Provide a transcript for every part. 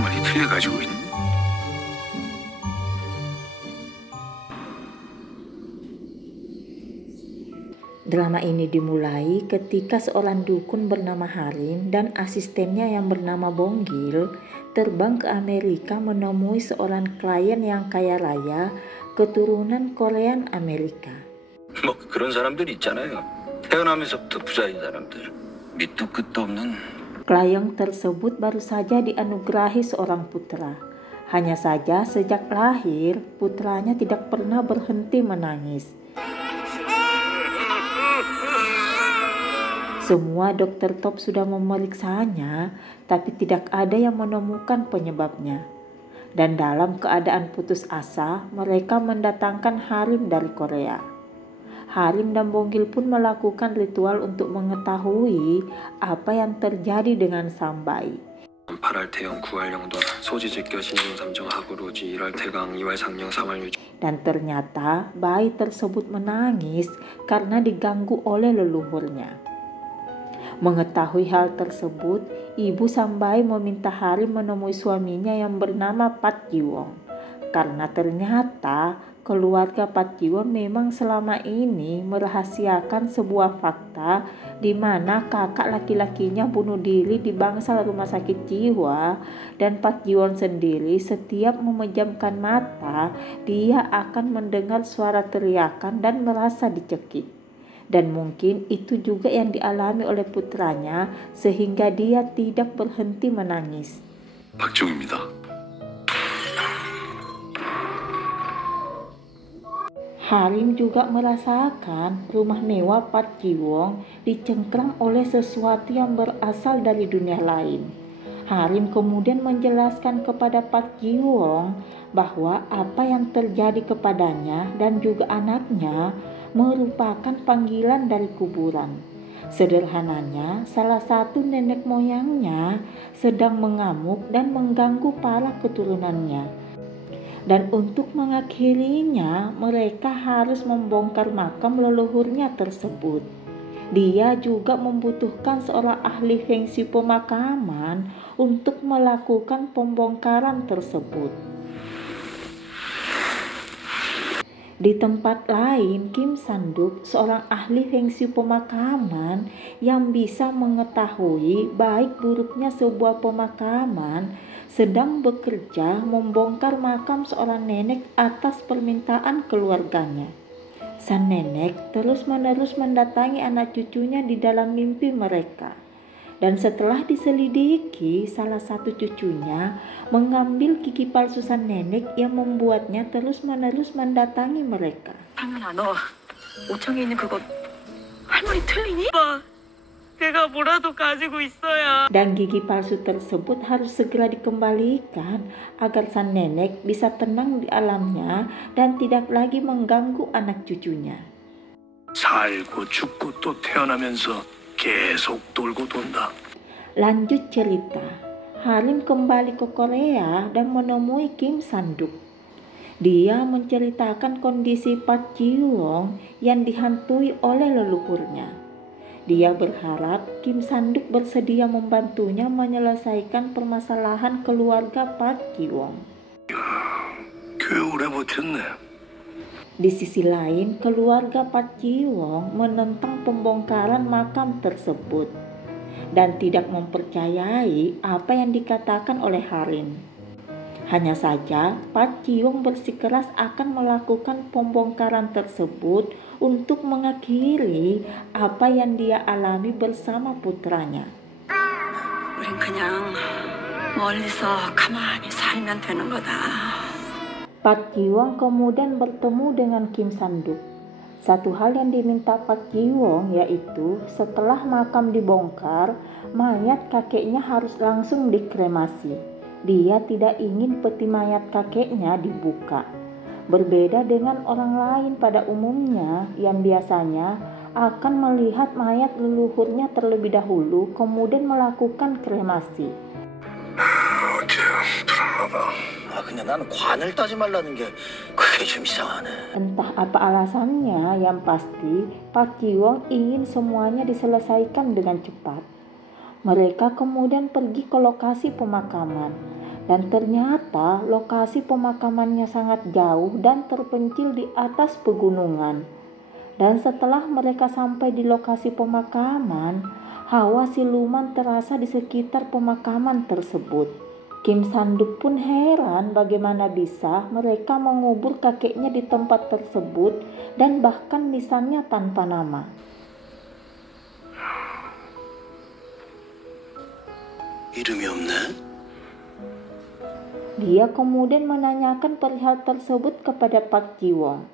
말이 틀려가지고 있네. Drama ini dimulai ketika seorang dukun bernama Harim dan asistennya yang bernama Bonggil terbang ke Amerika menemui seorang klien yang kaya raya keturunan Korean Amerika. 뭐 그런 사람들 있잖아요. 태어나면서부터 부자인 사람들. 밑도 끝도 없는. Klien tersebut baru saja dianugerahi seorang putra. Hanya saja sejak lahir putranya tidak pernah berhenti menangis. Semua dokter top sudah memeriksanya, tapi tidak ada yang menemukan penyebabnya. Dan dalam keadaan putus asa, mereka mendatangkan Harim dari Korea. Harim dan Bonggil pun melakukan ritual untuk mengetahui apa yang terjadi dengan sang bayi. 8할 태영 9할 영돈 소지직교 신중 삼정 하구로지 1할 태강 2할 상령 3할 유지. Dan ternyata bayi tersebut menangis karena diganggu oleh leluhurnya. Mengetahui hal tersebut, ibu sang bayi meminta Harim menemui suaminya yang bernama Pat Jiwon. Karena ternyata keluarga Pat Jiwon memang selama ini merahasiakan sebuah fakta di mana kakak laki-lakinya bunuh diri di bangsal rumah sakit jiwa, dan Pat Jiwon sendiri setiap memejamkan mata, dia akan mendengar suara teriakan dan merasa dicekik. Dan mungkin itu juga yang dialami oleh putranya sehingga dia tidak berhenti menangis. 박지웅입니다. Harim juga merasakan rumah mewah Pat Jiwon dicengkram oleh sesuatu yang berasal dari dunia lain. Harim kemudian menjelaskan kepada Pat Jiwon bahwa apa yang terjadi kepadanya dan juga anaknya merupakan panggilan dari kuburan. Sederhananya, salah satu nenek moyangnya sedang mengamuk dan mengganggu para keturunannya. Dan untuk mengakhirinya, mereka harus membongkar makam leluhurnya tersebut. Dia juga membutuhkan seorang ahli feng shui pemakaman untuk melakukan pembongkaran tersebut. Di tempat lain, Kim Sanduk, seorang ahli feng shui pemakaman yang bisa mengetahui baik buruknya sebuah pemakaman, sedang bekerja membongkar makam seorang nenek atas permintaan keluarganya. Sang nenek terus-menerus mendatangi anak cucunya di dalam mimpi mereka. Dan setelah diselidiki, salah satu cucunya mengambil gigi palsu sang nenek yang membuatnya terus-menerus mendatangi mereka. 상현아, 너 5층에 있는 그거 할머니 틀리니? 내가 뭐라도 가지고 있어야. Dan gigi palsu tersebut harus segera dikembalikan agar sang nenek bisa tenang di alamnya dan tidak lagi mengganggu anak cucunya. 살고 죽고 또 태어나면서 계속 돌고 돈다. Lanjut cerita, Harim kembali ke Korea dan menemui Kim Sanduk. Dia menceritakan kondisi Pat Jiwon yang dihantui oleh leluhurnya. Dia berharap Kim Sanduk bersedia membantunya menyelesaikan permasalahan keluarga Pat Jiwon. 꽤 오래 버텼네. Di sisi lain, keluarga Pat Jiwon menentang pembongkaran makam tersebut dan tidak mempercayai apa yang dikatakan oleh Harim. Hanya saja, Pat Jiwon bersikeras akan melakukan pembongkaran tersebut untuk mengakhiri apa yang dia alami bersama putranya. 우린 그냥 멀리서 가만히 살면 되는 거다. Pat Jiwon kemudian bertemu dengan Kim Sanduk. Satu hal yang diminta Pat Jiwon yaitu setelah makam dibongkar, mayat kakeknya harus langsung dikremasi. Dia tidak ingin peti mayat kakeknya dibuka. Berbeda dengan orang lain pada umumnya yang biasanya akan melihat mayat leluhurnya terlebih dahulu kemudian melakukan kremasi. 그냥 나는 관을 따지 말라는 게 그게 좀 이상하네. Entah apa alasannya, yang pasti Pak Jiwon ingin semuanya diselesaikan dengan cepat. Mereka kemudian pergi ke lokasi pemakaman. Dan ternyata lokasi pemakamannya sangat jauh dan terpencil di atas pegunungan. Dan setelah mereka sampai di lokasi pemakaman, hawa siluman terasa di sekitar pemakaman tersebut. Kim Sanduk pun heran bagaimana bisa mereka mengubur kakeknya di tempat tersebut dan bahkan nisannya tanpa nama. 이름이 없네? Dia kemudian menanyakan perihal tersebut kepada Pak Jiwong.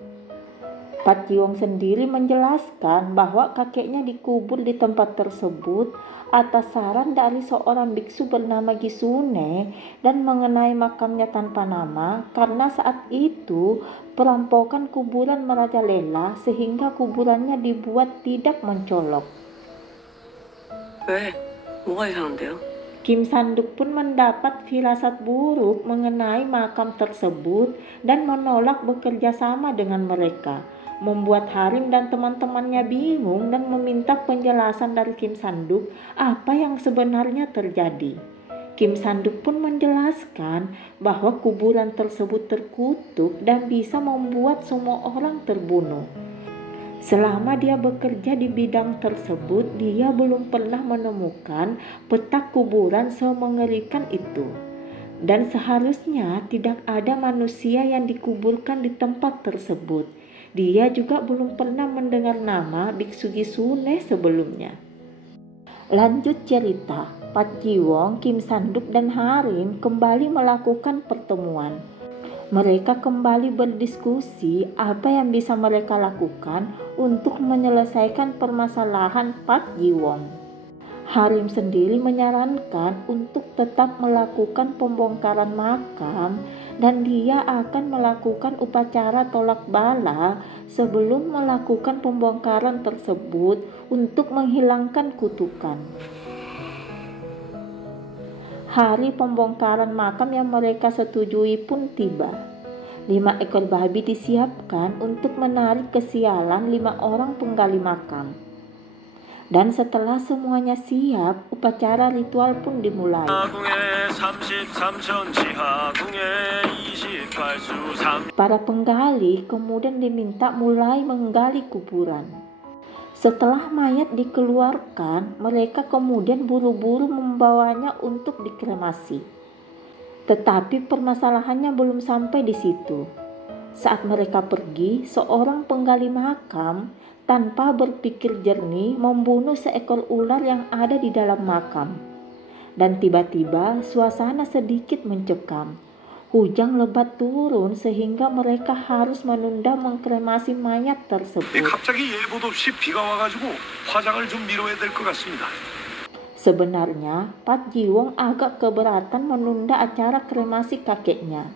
Pak Jiwong sendiri menjelaskan bahwa kakeknya dikubur di tempat tersebut atas saran dari seorang biksu bernama Gisune dan mengenai makamnya tanpa nama karena saat itu perampokan kuburan merajalela sehingga kuburannya dibuat tidak mencolok. 왜? 뭐가 이상한데요? Kim Sanduk pun mendapat firasat buruk mengenai makam tersebut dan menolak bekerja sama dengan mereka, membuat Harim dan teman-temannya bingung dan meminta penjelasan dari Kim Sanduk apa yang sebenarnya terjadi. Kim Sanduk pun menjelaskan bahwa kuburan tersebut terkutuk dan bisa membuat semua orang terbunuh. Selama dia bekerja di bidang tersebut, dia belum pernah menemukan peta kuburan semengerikan itu. Dan seharusnya tidak ada manusia yang dikuburkan di tempat tersebut. Dia juga belum pernah mendengar nama Biksu Gisune sebelumnya. Lanjut cerita, Pak Jiwong, Kim Sanduk, dan Harim kembali melakukan pertemuan. Mereka kembali berdiskusi apa yang bisa mereka lakukan untuk menyelesaikan permasalahan Pak Jiwong. Harim sendiri menyarankan untuk tetap melakukan pembongkaran makam dan dia akan melakukan upacara tolak bala sebelum melakukan pembongkaran tersebut untuk menghilangkan kutukan. Hari pembongkaran makam yang mereka setujui pun tiba. 5 ekor babi disiapkan untuk menarik kesialan 5 orang penggali makam. Dan setelah semuanya siap, upacara ritual pun dimulai. Para penggali kemudian diminta mulai menggali kuburan. Setelah mayat dikeluarkan, mereka kemudian buru-buru membawanya untuk dikremasi. Tetapi permasalahannya belum sampai di situ. Saat mereka pergi, seorang penggali makam tanpa berpikir jernih membunuh seekor ular yang ada di dalam makam. Dan tiba-tiba suasana sedikit mencekam. Hujan lebat turun sehingga mereka harus menunda mengkremasi mayat tersebut. 갑자기 예보도 없이 비가 와가지고 화장을 좀 미뤄야 될 것 같습니다. Sebenarnya, Pak Jiwong agak keberatan menunda acara kremasi kakeknya.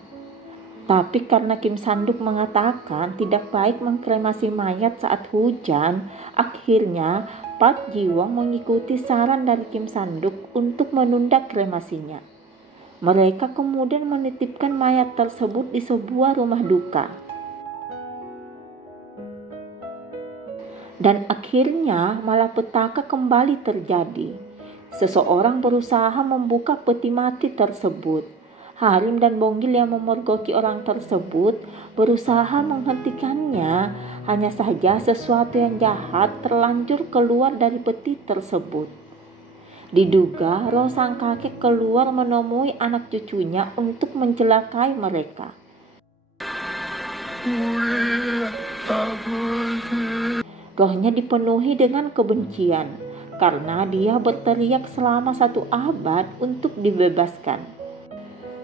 Tapi karena Kim Sanduk mengatakan tidak baik mengkremasi mayat saat hujan, akhirnya Pak Jiwong mengikuti saran dari Kim Sanduk untuk menunda kremasinya. Mereka kemudian menitipkan mayat tersebut di sebuah rumah duka. Dan akhirnya malapetaka kembali terjadi. Seseorang berusaha membuka peti mati tersebut. Harim dan Bonggil yang memergoki orang tersebut berusaha menghentikannya. Hanya saja sesuatu yang jahat terlanjur keluar dari peti tersebut. Diduga roh sang kakek keluar menemui anak cucunya untuk mencelakai mereka. Rohnya dipenuhi dengan kebencian karena dia berteriak selama 1 abad untuk dibebaskan.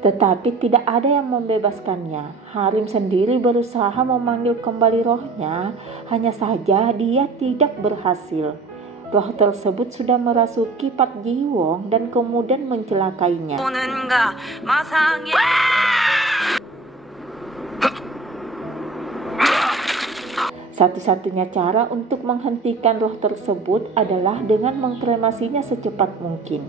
Tetapi tidak ada yang membebaskannya. Harim sendiri berusaha memanggil kembali rohnya, hanya saja dia tidak berhasil. Roh tersebut sudah merasuki Pak Jiwong dan kemudian mencelakainya. Satu-satunya cara untuk menghentikan roh tersebut adalah dengan mengkremasinya secepat mungkin.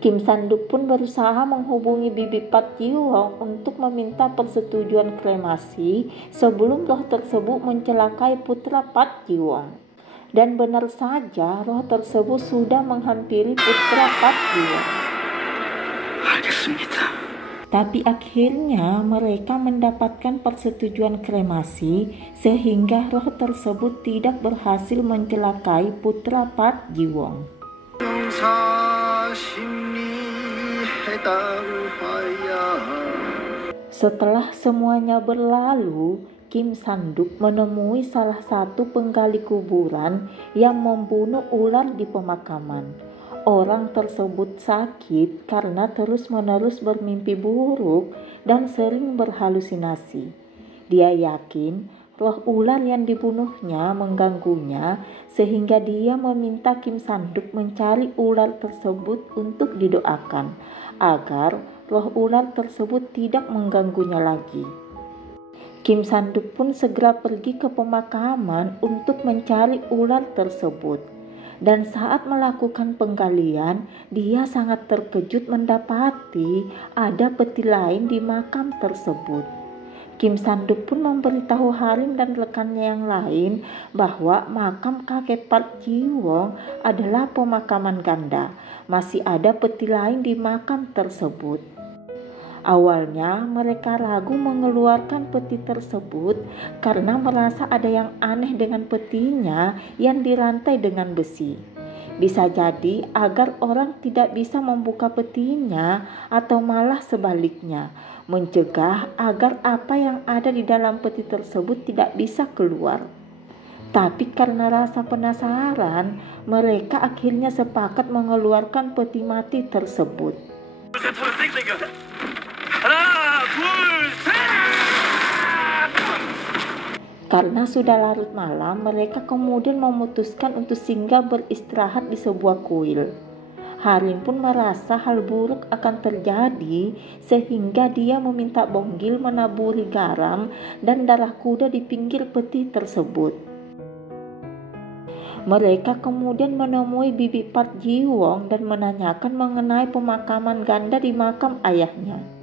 Kim Sanduk pun berusaha menghubungi bibi Pak Jiwong untuk meminta persetujuan kremasi sebelum roh tersebut mencelakai putra Pak Jiwong. Dan benar saja roh tersebut sudah menghampiri putra Pak Jiwong. 알겠습니다. Tapi akhirnya mereka mendapatkan persetujuan kremasi sehingga roh tersebut tidak berhasil mencelakai putra Pat Jiwon. Setelah semuanya berlalu, Kim Sanduk menemui salah satu penggali kuburan yang membunuh ular di pemakaman. Orang tersebut sakit karena terus-menerus bermimpi buruk dan sering berhalusinasi. Dia yakin roh ular yang dibunuhnya mengganggunya sehingga dia meminta Kim Sanduk mencari ular tersebut untuk didoakan agar roh ular tersebut tidak mengganggunya lagi. Kim Sanduk pun segera pergi ke pemakaman untuk mencari ular tersebut. Dan saat melakukan penggalian, dia sangat terkejut mendapati ada peti lain di makam tersebut. Kim Sanduk pun memberitahu Harim dan rekannya yang lain bahwa makam kakek Park Ji-won adalah pemakaman ganda. Masih ada peti lain di makam tersebut. Awalnya mereka ragu mengeluarkan peti tersebut karena merasa ada yang aneh dengan petinya yang dirantai dengan besi. Bisa jadi agar orang tidak bisa membuka petinya atau malah sebaliknya, mencegah agar apa yang ada di dalam peti tersebut tidak bisa keluar. Tapi karena rasa penasaran, mereka akhirnya sepakat mengeluarkan peti mati tersebut. Karena sudah larut malam, mereka kemudian memutuskan untuk singgah beristirahat di sebuah kuil. Harim pun merasa hal buruk akan terjadi sehingga dia meminta Bonggil menaburi garam dan darah kuda di pinggir peti tersebut. Mereka kemudian menemui bibi Park Ji-won dan menanyakan mengenai pemakaman ganda di makam ayahnya.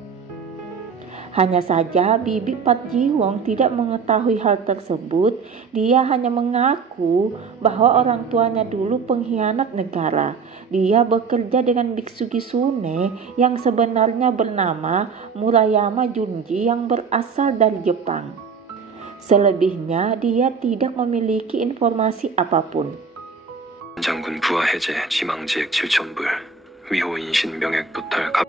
Hanya saja bibi Park Ji-won tidak mengetahui hal tersebut. Dia hanya mengaku bahwa orang tuanya dulu pengkhianat negara. Dia bekerja dengan biksu Kisune yang sebenarnya bernama Murayama Junji yang berasal dari Jepang. Selebihnya dia tidak memiliki informasi apapun. 장군 부하 해제, 지망지액 7,000불, 위호 인신 명액 도탈.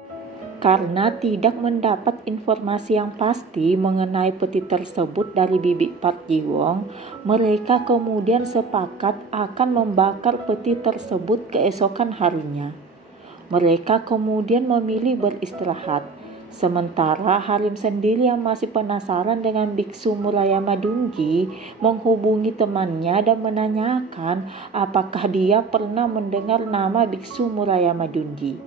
Karena tidak mendapat informasi yang pasti mengenai peti tersebut dari bibi Park Ji-won, mereka kemudian sepakat akan membakar peti tersebut keesokan harinya. Mereka kemudian memilih beristirahat. Sementara Harim sendiri yang masih penasaran dengan biksu Murayama Junji menghubungi temannya dan menanyakan apakah dia pernah mendengar nama biksu Murayama Junji.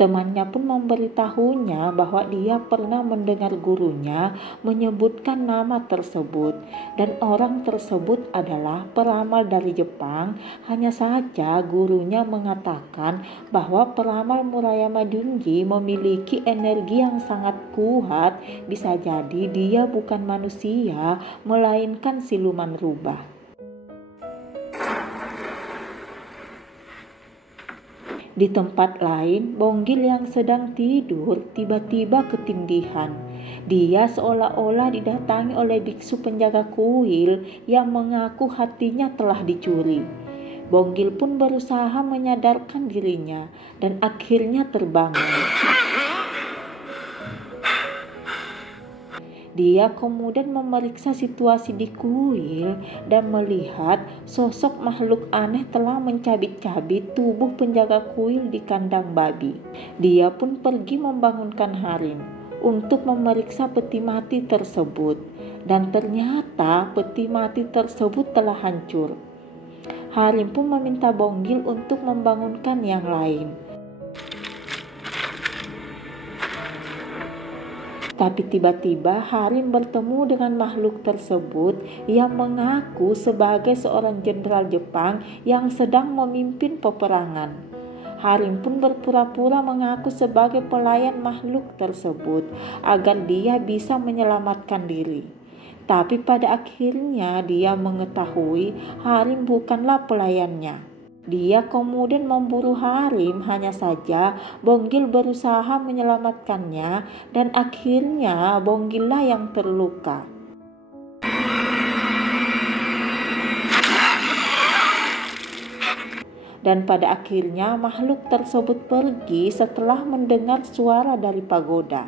Temannya pun memberitahunya bahwa dia pernah mendengar gurunya menyebutkan nama tersebut dan orang tersebut adalah peramal dari Jepang. Hanya saja gurunya mengatakan bahwa peramal Murayama Junji memiliki energi yang sangat kuat, bisa jadi dia bukan manusia melainkan siluman rubah. Di tempat lain, Bonggil yang sedang tidur tiba-tiba ketindihan. Dia seolah-olah didatangi oleh biksu penjaga kuil yang mengaku hatinya telah dicuri. Bonggil pun berusaha menyadarkan dirinya dan akhirnya terbangun. Dia kemudian memeriksa situasi di kuil dan melihat sosok makhluk aneh telah mencabik-cabik tubuh penjaga kuil di kandang babi. Dia pun pergi membangunkan Harim untuk memeriksa peti mati tersebut dan ternyata peti mati tersebut telah hancur. Harim pun meminta Bonggil untuk membangunkan yang lain. Tapi tiba-tiba Harim bertemu dengan makhluk tersebut yang mengaku sebagai seorang jenderal Jepang yang sedang memimpin peperangan. Harim pun berpura-pura mengaku sebagai pelayan makhluk tersebut agar dia bisa menyelamatkan diri. Tapi pada akhirnya dia mengetahui Harim bukanlah pelayannya. Dia kemudian memburu Harim, hanya saja Bonggil berusaha menyelamatkannya dan akhirnya Bonggillah yang terluka. Dan pada akhirnya makhluk tersebut pergi setelah mendengar suara dari pagoda.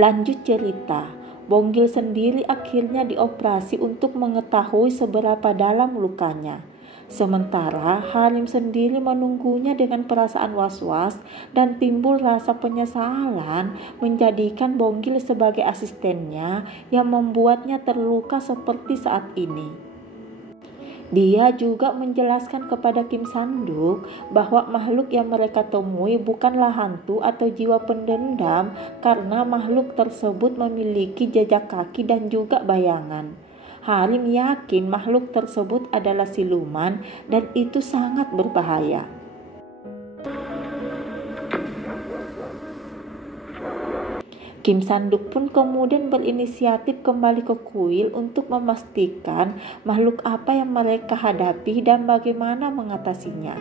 Lanjut cerita, Bonggil sendiri akhirnya dioperasi untuk mengetahui seberapa dalam lukanya. Sementara Harim sendiri menunggunya dengan perasaan was-was dan timbul rasa penyesalan menjadikan Bonggil sebagai asistennya yang membuatnya terluka seperti saat ini. Dia juga menjelaskan kepada Kim Sanduk bahwa makhluk yang mereka temui bukanlah hantu atau jiwa pendendam karena makhluk tersebut memiliki jejak kaki dan juga bayangan. Harim yakin makhluk tersebut adalah siluman dan itu sangat berbahaya. Kim Sanduk pun kemudian berinisiatif kembali ke kuil untuk memastikan makhluk apa yang mereka hadapi dan bagaimana mengatasinya.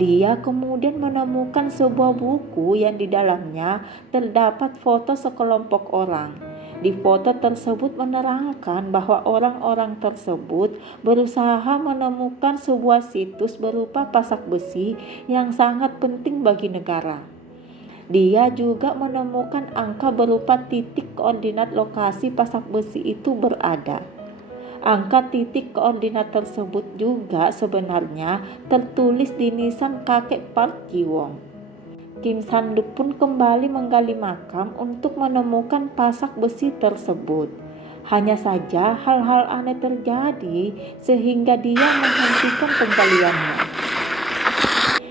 Dia kemudian menemukan sebuah buku yang di dalamnya terdapat foto sekelompok orang. Di foto tersebut menerangkan bahwa orang-orang tersebut berusaha menemukan sebuah situs berupa pasak besi yang sangat penting bagi negara. Dia juga menemukan angka berupa titik koordinat lokasi pasak besi itu berada. Angka titik koordinat tersebut juga sebenarnya tertulis di nisan kakek Park Ji-won. Kim Sanduk pun kembali menggali makam untuk menemukan pasak besi tersebut. Hanya saja hal-hal aneh terjadi sehingga dia menghentikan penggaliannya.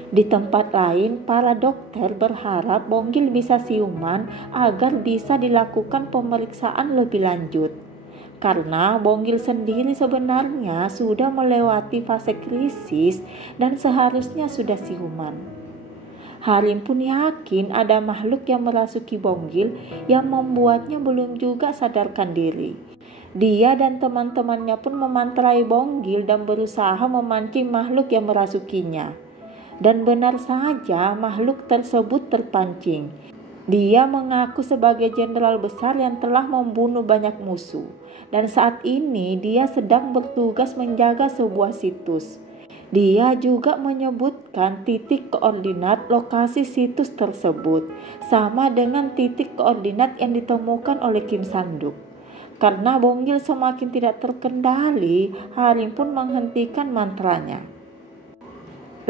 Di tempat lain, para dokter berharap Bonggil bisa siuman agar bisa dilakukan pemeriksaan lebih lanjut. Karena Bonggil sendiri sebenarnya sudah melewati fase krisis dan seharusnya sudah siuman. Harim pun yakin ada makhluk yang merasuki Bonggil yang membuatnya belum juga sadarkan diri. Dia dan teman-temannya pun memantrai Bonggil dan berusaha memancing makhluk yang merasukinya. Dan benar saja makhluk tersebut terpancing. Dia mengaku sebagai jenderal besar yang telah membunuh banyak musuh. Dan saat ini dia sedang bertugas menjaga sebuah situs. Dia juga menyebutkan titik koordinat lokasi situs tersebut sama dengan titik koordinat yang ditemukan oleh Kim Sanduk. Karena Bonggil semakin tidak terkendali, Harim pun menghentikan mantranya.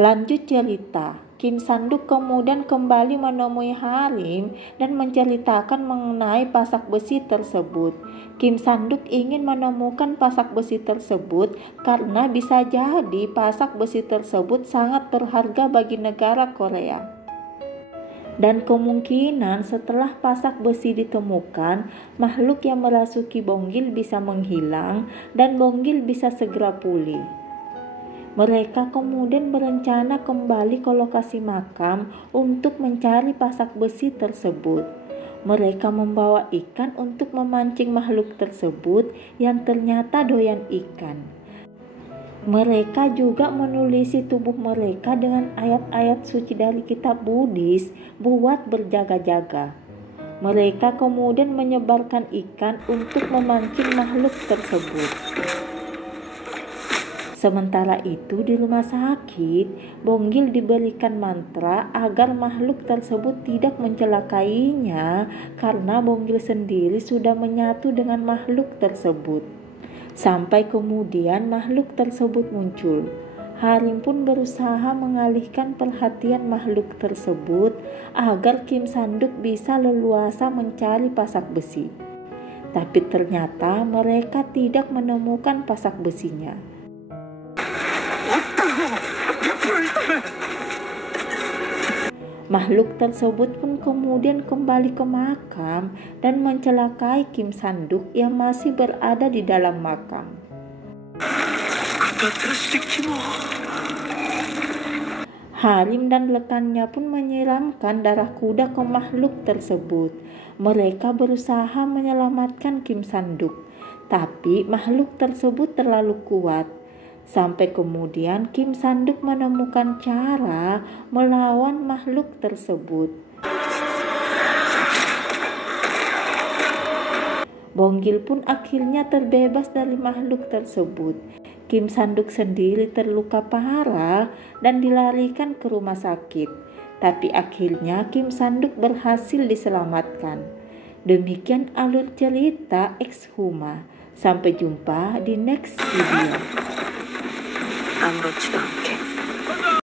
Lanjut cerita, Kim Sanduk kemudian kembali menemui Harim dan menceritakan mengenai pasak besi tersebut. Kim Sanduk ingin menemukan pasak besi tersebut karena bisa jadi pasak besi tersebut sangat berharga bagi negara Korea. Dan kemungkinan setelah pasak besi ditemukan, makhluk yang merasuki Bonggil bisa menghilang dan Bonggil bisa segera pulih. Mereka kemudian berencana kembali ke lokasi makam untuk mencari pasak besi tersebut. Mereka membawa ikan untuk memancing makhluk tersebut yang ternyata doyan ikan. Mereka juga menulisi tubuh mereka dengan ayat-ayat suci dari kitab Buddhis buat berjaga-jaga. Mereka kemudian menyebarkan ikan untuk memancing makhluk tersebut. Sementara itu di rumah sakit, Bonggil diberikan mantra agar makhluk tersebut tidak mencelakainya karena Bonggil sendiri sudah menyatu dengan makhluk tersebut. Sampai kemudian makhluk tersebut muncul. Harim pun berusaha mengalihkan perhatian makhluk tersebut agar Kim Sanduk bisa leluasa mencari pasak besi. Tapi ternyata mereka tidak menemukan pasak besinya. Makhluk tersebut pun kemudian kembali ke makam dan mencelakai Kim Sanduk yang masih berada di dalam makam. Harim dan rekannya pun menyiramkan darah kuda ke makhluk tersebut. Mereka berusaha menyelamatkan Kim Sanduk. Tapi makhluk tersebut terlalu kuat. Sampai kemudian Kim Sanduk menemukan cara melawan makhluk tersebut. Bonggil pun akhirnya terbebas dari makhluk tersebut. Kim Sanduk sendiri terluka parah dan dilarikan ke rumah sakit. Tapi akhirnya Kim Sanduk berhasil diselamatkan. Demikian alur cerita Ex-Huma. Sampai jumpa di next video. 아무렇지도 않게